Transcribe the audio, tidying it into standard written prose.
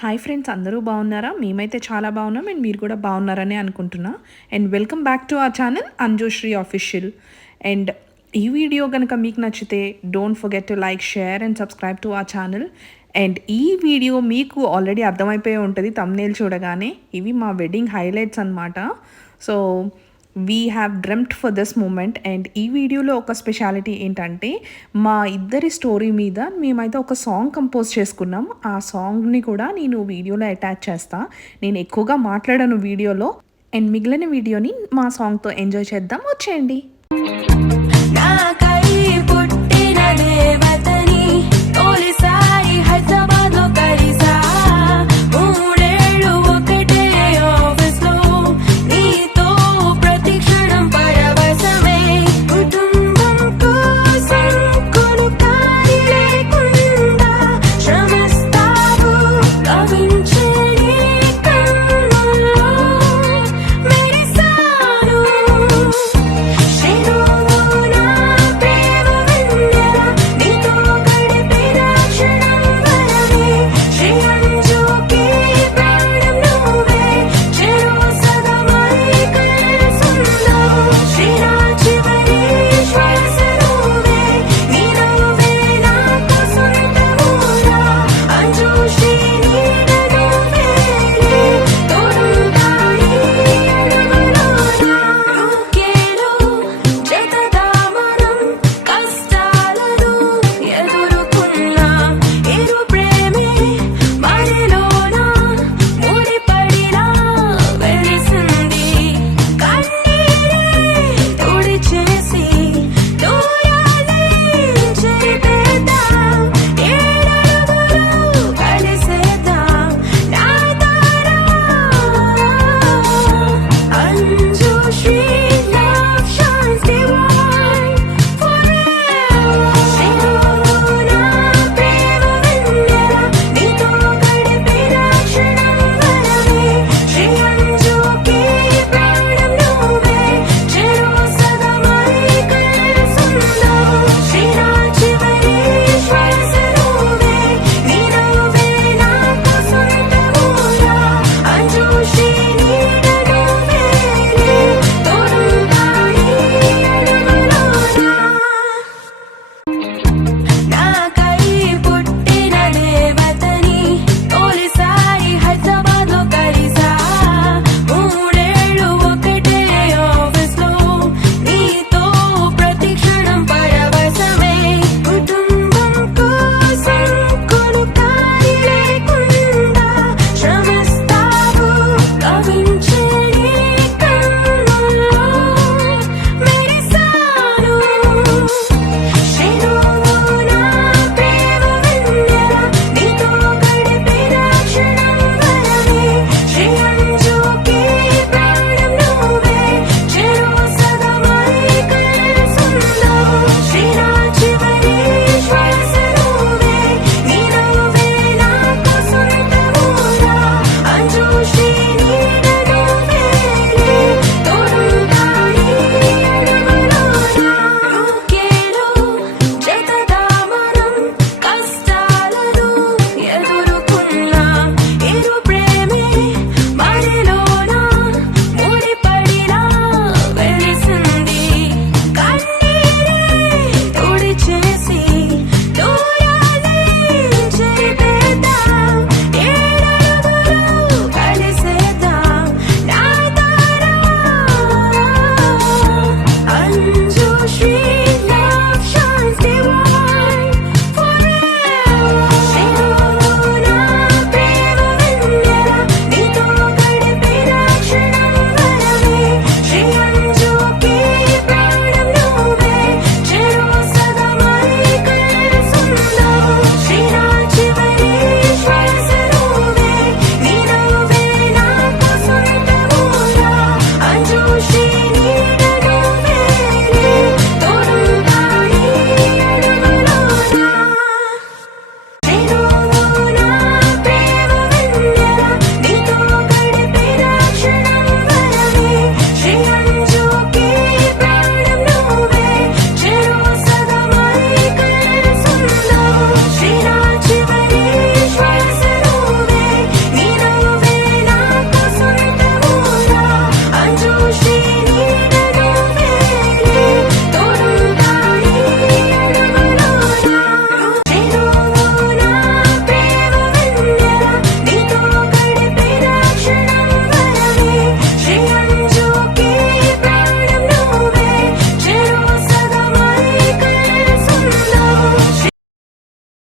Hi friends, అందరూ బాగున్నారా? మేమైతే చాలా బాగున్నాం అండ్ మీరు కూడా బాగున్నారని అనుకుంటున్నా. And welcome back to our channel Anjushree official. And ఈ వీడియో కనుక మీకు నచ్చితే don't forget to like, share and subscribe to our channel. And ఈ వీడియో మీకు ఆల్రెడీ అర్థమైపోయి ఉంటుంది థంబ్నెయిల్ చూడగానే. ఇవి మా వెడ్డింగ్ హైలైట్స్ అనమాట. So we have dreamt for this moment. And ఈ వీడియోలో ఒక స్పెషాలిటీ ఏంటంటే, మా ఇద్దరి స్టోరీ మీద మేమైతే ఒక సాంగ్ కంపోజ్ చేసుకున్నాం. ఆ సాంగ్ని కూడా నేను వీడియోలో అటాచ్ చేస్తా. నేను ఎక్కువగా మాట్లాడాను వీడియోలో. అండ్ మిగిలిన వీడియోని మా సాంగ్తో ఎంజాయ్ చేద్దాం, వచ్చేయండి.